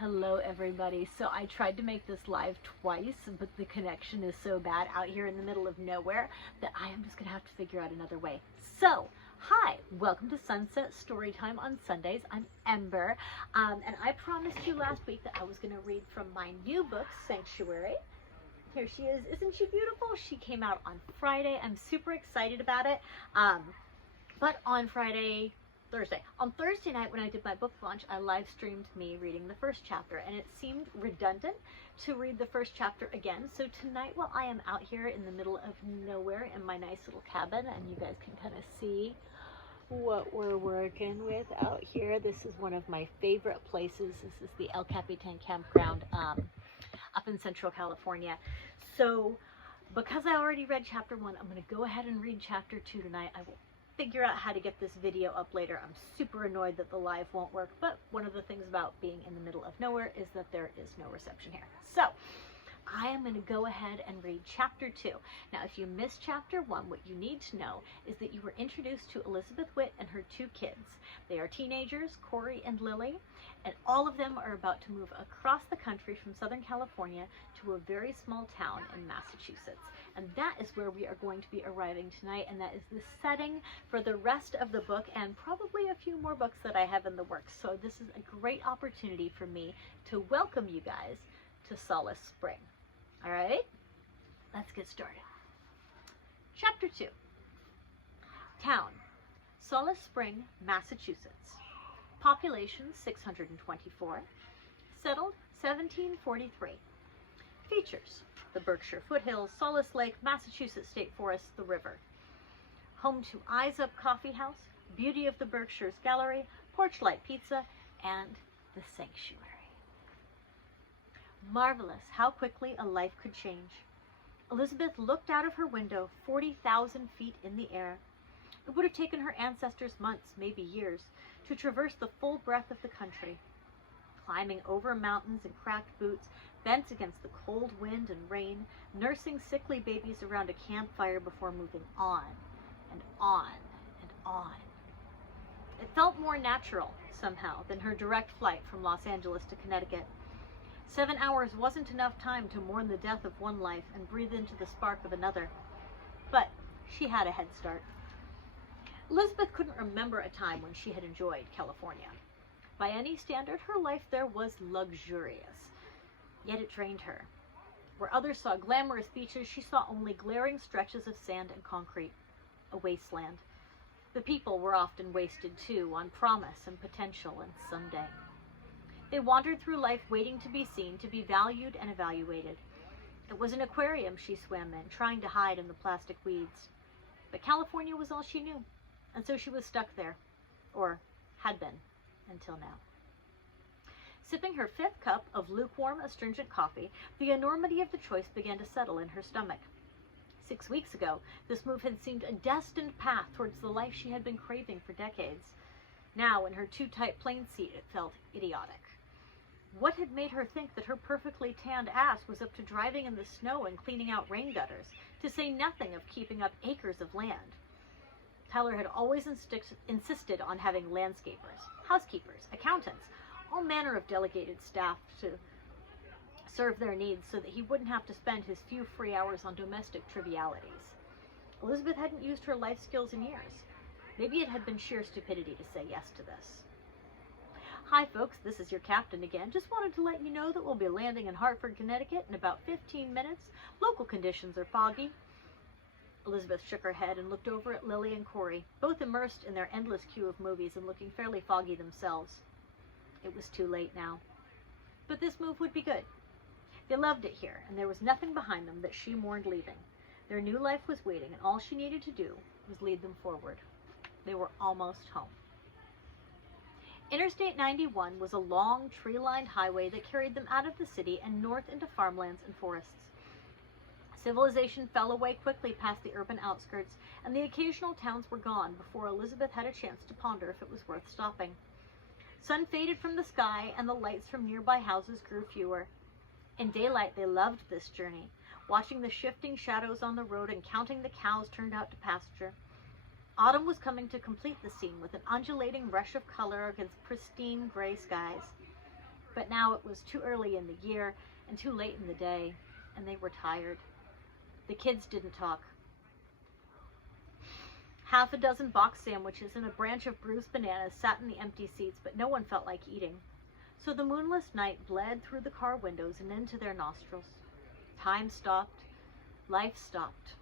Hello everybody. So I tried to make this live twice, but the connection is so bad out here in the middle of nowhere that I am just gonna have to figure out another way. So, hi, welcome to Sunset Storytime on Sundays. I'm Ember, and I promised you last week that I was gonna read from my new book, Sanctuary. Here she is. Isn't she beautiful? She came out on Friday. I'm super excited about it. But on on Thursday night when I did my book launch, I live streamed me reading the first chapter, and it seemed redundant to read the first chapter again. So tonight, while I am out here in the middle of nowhere in my nice little cabin, and you guys can kind of see what we're working with out here, this is one of my favorite places. This is the El Capitan campground up in Central California. So because I already read chapter 1, I'm going to go ahead and read chapter 2 tonight. I will figure out how to get this video up later. I'm super annoyed that the live won't work, but one of the things about being in the middle of nowhere is that there is no reception here. So I am going to go ahead and read chapter 2. Now, if you missed chapter 1, what you need to know is that you were introduced to Elizabeth Witt and her 2 kids. They are teenagers, Corey and Lily, and all of them are about to move across the country from Southern California to a very small town in Massachusetts. And that is where we are going to be arriving tonight, and that is the setting for the rest of the book and probably a few more books that I have in the works. So this is a great opportunity for me to welcome you guys to Solace Spring. All right, let's get started. Chapter 2. Town, Solace Spring, Massachusetts. Population 624. Settled 1743. Features: the Berkshire foothills, Solace Lake, Massachusetts State Forest, the river. Home to Eyes Up Coffee House, Beauty of the Berkshires Gallery, Porchlight Pizza, and the Sanctuary. Marvelous how quickly a life could change. Elizabeth looked out of her window 40,000 feet in the air. It would have taken her ancestors months, maybe years, to traverse the full breadth of the country. Climbing over mountains in cracked boots, bent against the cold wind and rain, nursing sickly babies around a campfire before moving on and on and on. It felt more natural, somehow, than her direct flight from Los Angeles to Connecticut. 7 hours wasn't enough time to mourn the death of one life and breathe into the spark of another. But she had a head start. Elizabeth couldn't remember a time when she had enjoyed California. By any standard, her life there was luxurious. Yet it drained her. Where others saw glamorous beaches, she saw only glaring stretches of sand and concrete, a wasteland. The people were often wasted too, on promise and potential and someday. They wandered through life waiting to be seen, to be valued and evaluated. It was an aquarium she swam in, trying to hide in the plastic weeds. But California was all she knew, and so she was stuck there, or had been, until now. Sipping her 5th cup of lukewarm, astringent coffee, the enormity of the choice began to settle in her stomach. 6 weeks ago, this move had seemed a destined path towards the life she had been craving for decades. Now, in her too tight plane seat, it felt idiotic. What had made her think that her perfectly tanned ass was up to driving in the snow and cleaning out rain gutters, to say nothing of keeping up acres of land? Tyler had always insisted on having landscapers, housekeepers, accountants, all manner of delegated staff to serve their needs so that he wouldn't have to spend his few free hours on domestic trivialities. Elizabeth hadn't used her life skills in years. Maybe it had been sheer stupidity to say yes to this. Hi folks, this is your captain again. Just wanted to let you know that we'll be landing in Hartford, Connecticut in about 15 minutes. Local conditions are foggy. Elizabeth shook her head and looked over at Lily and Corey, both immersed in their endless queue of movies and looking fairly foggy themselves. It was too late now. But this move would be good. They loved it here, and there was nothing behind them that she mourned leaving. Their new life was waiting, and all she needed to do was lead them forward. They were almost home. Interstate 91 was a long, tree-lined highway that carried them out of the city and north into farmlands and forests. Civilization fell away quickly past the urban outskirts, and the occasional towns were gone before Elizabeth had a chance to ponder if it was worth stopping. Sun faded from the sky, and the lights from nearby houses grew fewer. In daylight, they loved this journey, watching the shifting shadows on the road and counting the cows turned out to pasture. Autumn was coming to complete the scene with an undulating rush of color against pristine gray skies. But now it was too early in the year and too late in the day, and they were tired. The kids didn't talk. Half a dozen box sandwiches and a branch of bruised bananas sat in the empty seats, but no one felt like eating. So the moonless night bled through the car windows and into their nostrils. Time stopped. Life stopped.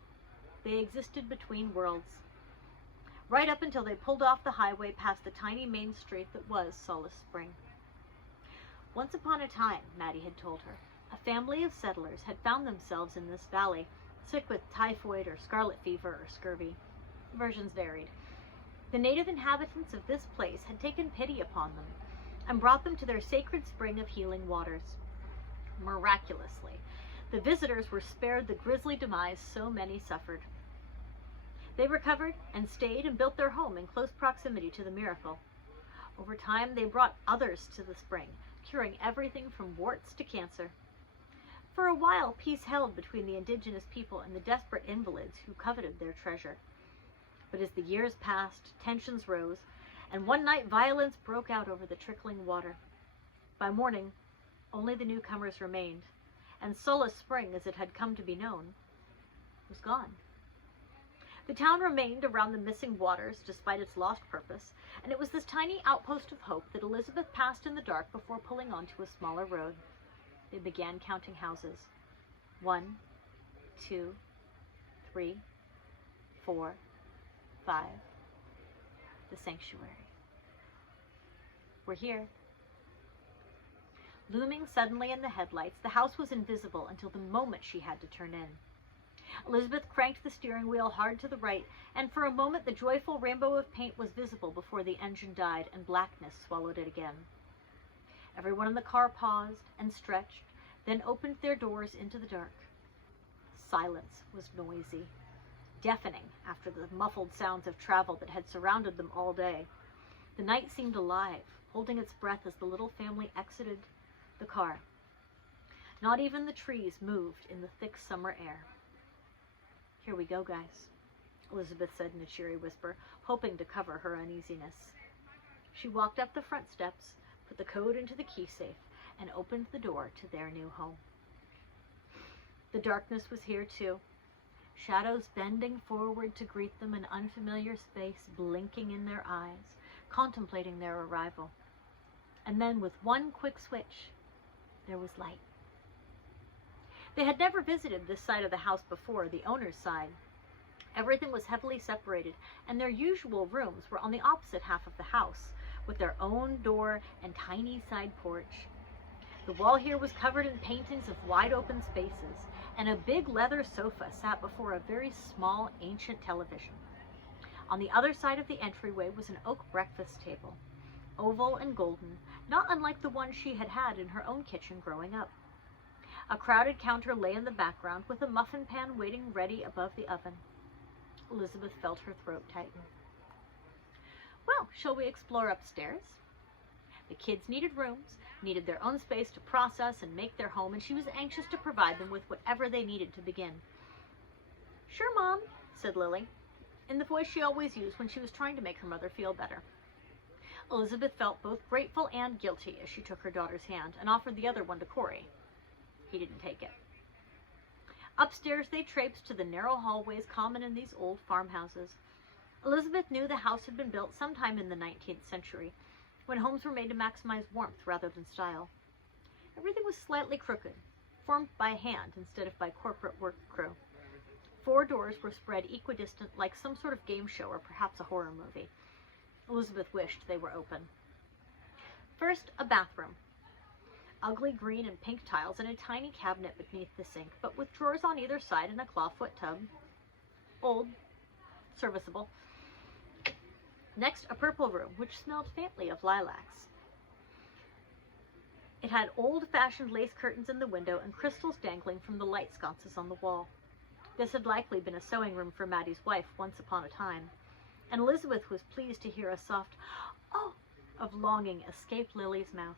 They existed between worlds. Right up until they pulled off the highway past the tiny main street that was Solace Spring. Once upon a time, Maddie had told her, a family of settlers had found themselves in this valley, sick with typhoid or scarlet fever or scurvy. Versions varied. The native inhabitants of this place had taken pity upon them and brought them to their sacred spring of healing waters. Miraculously, the visitors were spared the grisly demise so many suffered. They recovered and stayed and built their home in close proximity to the miracle. Over time, they brought others to the spring, curing everything from warts to cancer. For a while, peace held between the indigenous people and the desperate invalids who coveted their treasure. But as the years passed, tensions rose, and one night violence broke out over the trickling water. By morning, only the newcomers remained, and Solace Spring, as it had come to be known, was gone. The town remained around the missing waters despite its lost purpose, and it was this tiny outpost of hope that Elizabeth passed in the dark before pulling onto a smaller road. They began counting houses. 1, 2, 3, 4, 5. The sanctuary. We're here. Looming suddenly in the headlights, the house was invisible until the moment she had to turn in. Elizabeth cranked the steering wheel hard to the right, and for a moment the joyful rainbow of paint was visible before the engine died and blackness swallowed it again. Everyone in the car paused and stretched, then opened their doors into the dark. Silence was noisy, deafening after the muffled sounds of travel that had surrounded them all day. The night seemed alive, holding its breath as the little family exited the car. Not even the trees moved in the thick summer air. "Here we go, guys," Elizabeth said in a cheery whisper, hoping to cover her uneasiness. She walked up the front steps, put the code into the key safe, and opened the door to their new home. The darkness was here too, shadows bending forward to greet them in unfamiliar space, blinking in their eyes, contemplating their arrival. And then with one quick switch, there was light. They had never visited this side of the house before, the owner's side. Everything was heavily separated, and their usual rooms were on the opposite half of the house, with their own door and tiny side porch. The wall here was covered in paintings of wide open spaces, and a big leather sofa sat before a very small ancient television. On the other side of the entryway was an oak breakfast table, oval and golden, not unlike the one she had had in her own kitchen growing up. A crowded counter lay in the background with a muffin pan waiting ready above the oven. Elizabeth felt her throat tighten. "Well, shall we explore upstairs?" The kids needed rooms, needed their own space to process and make their home, and she was anxious to provide them with whatever they needed to begin. "Sure, Mom," said Lily, in the voice she always used when she was trying to make her mother feel better. Elizabeth felt both grateful and guilty as she took her daughter's hand and offered the other one to Corey. He didn't take it. Upstairs they traipsed to the narrow hallways common in these old farmhouses. Elizabeth knew the house had been built sometime in the 19th century, when homes were made to maximize warmth rather than style. Everything was slightly crooked, formed by hand instead of by corporate work crew. 4 doors were spread equidistant like some sort of game show or perhaps a horror movie. Elizabeth wished they were open. First, a bathroom. Ugly green and pink tiles and a tiny cabinet beneath the sink, but with drawers on either side and a clawfoot tub. Old, serviceable. Next, a purple room, which smelled faintly of lilacs. It had old-fashioned lace curtains in the window and crystals dangling from the light sconces on the wall. This had likely been a sewing room for Maddie's wife once upon a time, and Elizabeth was pleased to hear a soft "oh" of longing escape Lily's mouth.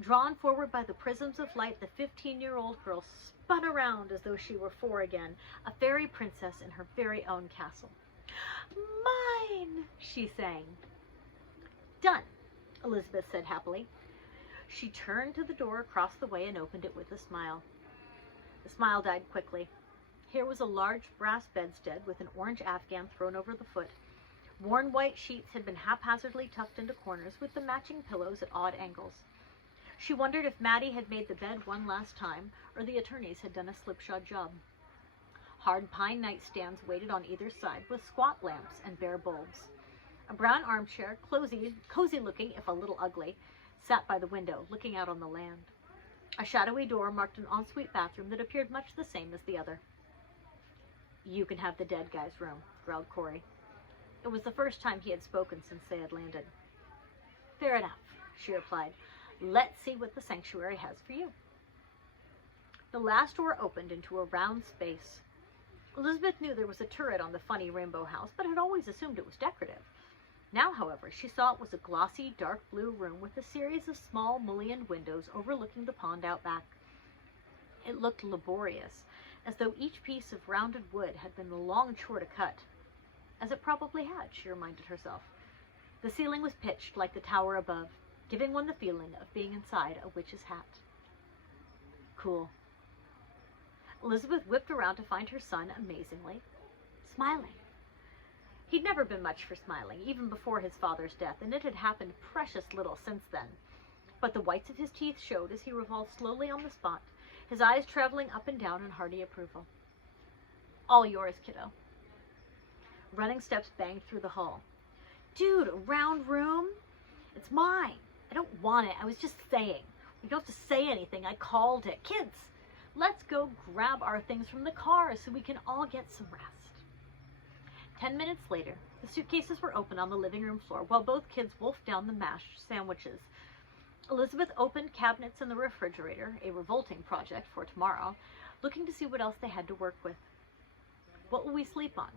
Drawn forward by the prisms of light, the 15-year-old girl spun around as though she were 4 again, a fairy princess in her very own castle. "Mine!" she sang. "Done," Elizabeth said happily. She turned to the door across the way and opened it with a smile. The smile died quickly. Here was a large brass bedstead with an orange afghan thrown over the foot. Worn white sheets had been haphazardly tucked into corners with the matching pillows at odd angles. She wondered if Maddie had made the bed one last time, or the attorneys had done a slipshod job. Hard pine nightstands waited on either side with squat lamps and bare bulbs. A brown armchair, cozy-looking if a little ugly, sat by the window, looking out on the land. A shadowy door marked an ensuite bathroom that appeared much the same as the other. "You can have the dead guy's room," growled Corey. It was the first time he had spoken since they had landed. "Fair enough," she replied. "Let's see what the sanctuary has for you." The last door opened into a round space. Elizabeth knew there was a turret on the funny rainbow house, but had always assumed it was decorative. Now, however, she saw it was a glossy, dark blue room with a series of small, mullioned windows overlooking the pond out back. It looked laborious, as though each piece of rounded wood had been a long chore to cut. As it probably had, she reminded herself. The ceiling was pitched like the tower above, giving one the feeling of being inside a witch's hat. Cool. Elizabeth whipped around to find her son amazingly smiling. He'd never been much for smiling, even before his father's death, and it had happened precious little since then. But the whites of his teeth showed as he revolved slowly on the spot, his eyes traveling up and down in hearty approval. "All yours, kiddo." Running steps banged through the hall. "Dude, a round room? It's mine. I don't want it. I was just saying. We don't have to say anything. I called it. Kids, let's go grab our things from the car so we can all get some rest." 10 minutes later, the suitcases were open on the living room floor while both kids wolfed down the mashed sandwiches. Elizabeth opened cabinets in the refrigerator, a revolting project for tomorrow, looking to see what else they had to work with. "What will we sleep on?"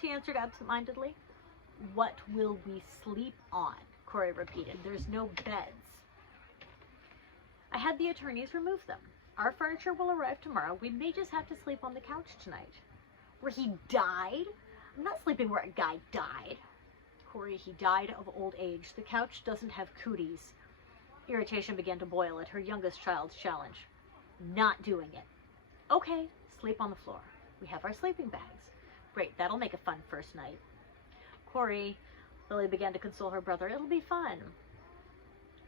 She answered absent-mindedly. "What will we sleep on?" Corey repeated. "There's no beds." "I had the attorneys remove them. Our furniture will arrive tomorrow. We may just have to sleep on the couch tonight." "Where he died? I'm not sleeping where a guy died." "Corey, he died of old age. The couch doesn't have cooties." Irritation began to boil at her youngest child's challenge. "Not doing it." "Okay, sleep on the floor. We have our sleeping bags." "Great, that'll make a fun first night." "Corey," Lily began to console her brother, "it'll be fun."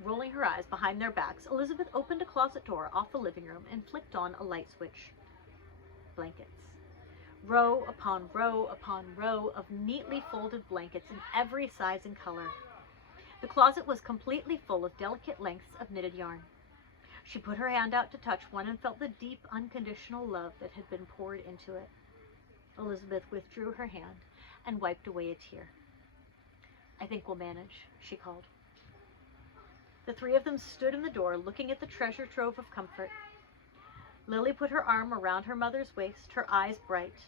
Rolling her eyes behind their backs, Elizabeth opened a closet door off the living room and flicked on a light switch. Blankets. Row upon row upon row of neatly folded blankets in every size and color. The closet was completely full of delicate lengths of knitted yarn. She put her hand out to touch one and felt the deep, unconditional love that had been poured into it. Elizabeth withdrew her hand and wiped away a tear. "I think we'll manage," she called. The three of them stood in the door looking at the treasure trove of comfort. Lily put her arm around her mother's waist, her eyes bright.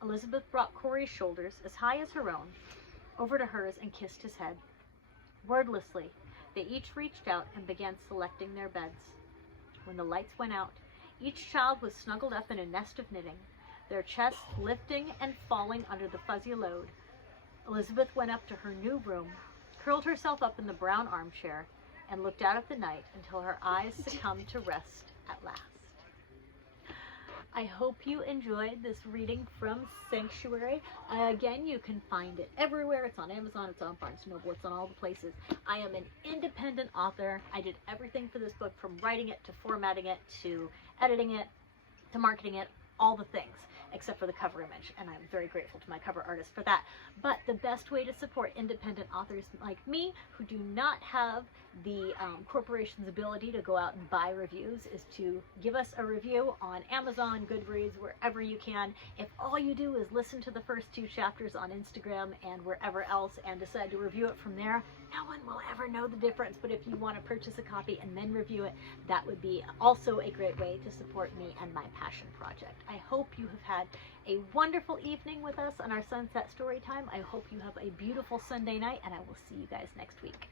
Elizabeth brought Corey's shoulders, as high as her own, over to hers and kissed his head. Wordlessly, they each reached out and began selecting their beds. When the lights went out, each child was snuggled up in a nest of knitting, their chests lifting and falling under the fuzzy load. Elizabeth went up to her new room, curled herself up in the brown armchair, and looked out at the night until her eyes succumbed to rest at last. I hope you enjoyed this reading from Sanctuary. Again, you can find it everywhere. It's on Amazon, it's on Barnes & Noble, it's on all the places. I am an independent author. I did everything for this book, from writing it to formatting it to editing it to marketing it, all the things, except for the cover image, and I'm very grateful to my cover artist for that. But the best way to support independent authors like me, who do not have the corporation's ability to go out and buy reviews, is to give us a review on Amazon, Goodreads, wherever you can. If all you do is listen to the first 2 chapters on Instagram and wherever else and decide to review it from there, no one will ever know the difference. But if you want to purchase a copy and then review it, that would be also a great way to support me and my passion project. I hope you have had a wonderful evening with us on our Sunset Story Time. I hope you have a beautiful Sunday night, and I will see you guys next week.